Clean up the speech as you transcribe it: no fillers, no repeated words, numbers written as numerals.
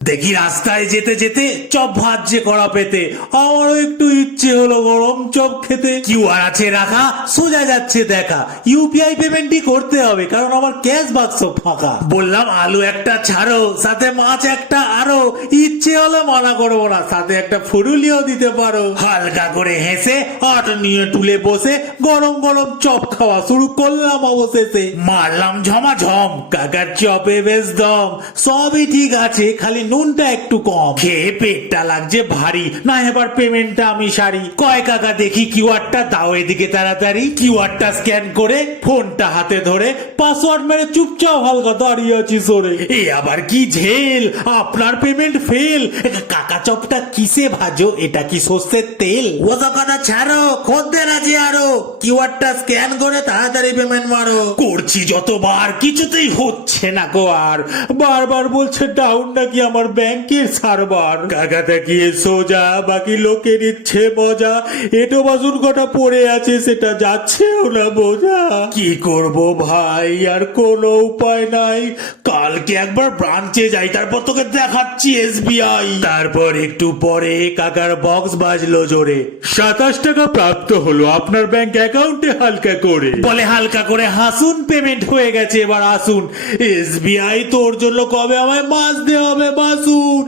দেখি রাস্তায় যেতে যেতে চপ ভাজছে কড়া পেতে, আমারও একটু ইচ্ছে হলো গরম চপ খেতে। কিউআর আছে রাখা, সোজা যাচ্ছে দেখা, ইউপিআই পেমেন্টই করতে হবে কারণ আমার ক্যাশ বাক্স ফাঁকা। বললাম আলু একটা ছাড়ো, সাথে মাছ একটা আরো, ইচ্ছে হলে মানা করবো না, সাথে একটা ফুরুলিও দিতে পারো। হালকা করে হেসে আট নিয়ে তুলে বসে গরম গরম চপ খাওয়া শুরু করলাম। অবশেষে মারলাম ঝমাঝম, কাকার চপে বেশ দম, সবই ঠিক আছে, খালি নুনটা একটু কম। খেয়ে পেটটা লাগছে ভারী, না এবার পেমেন্টটা আমি সারি। কয় কাকা দেখি কিউআরটা দাও এদিকে তাড়াতাড়ি। কিউআরটা স্ক্যান করে ফোনটা হাতে ধরে পাসওয়ার্ড মেরে চুপচাপ হালকা দাঁড়িয়ে আছি সরে। এ আবার কি ঝেল, আপনার পেমেন্ট ফেল। কাকা চপটা কিসে ভাজো, এটা কি সর্ষের তেল? ও দোকানটা ছাড়ো, খদ্দের আছে আরো, কিউআরটা স্ক্যান করে তাড়াতাড়ি পেমেন্ট মারো। করছি যতবার কিছুতেই হচ্ছে না গো আর, বারবার বলছে ডাউন নাকি আমার ব্যাংকের সার্ভার। কাকা তাকিয়ে সোজা, বাকি লোকের ইচ্ছে মজা, এটো বাসন কটা পড়ে আছে সেটা যাচ্ছেও না বোঝা। কি করব ভাই, আর কোনো উপায় নাই। কালকে একবার ব্রাঞ্চে যাই, তারপর তোকে দেখাচ্ছি এসবিআই। তারপর একটু পরে কাকার বক্স বাজলো জোরে, 27 টাকা প্রাপ্ত হলো আপনার ব্যাংক অ্যাকাউন্টে হালকা করে। বলে হালকা করে হাসুন, পেমেন্ট হয়ে গেছে, এবার আসুন। এসবিআই তোর জন্য কবে আমায় মাছ দেওয়া হবে বাসুন।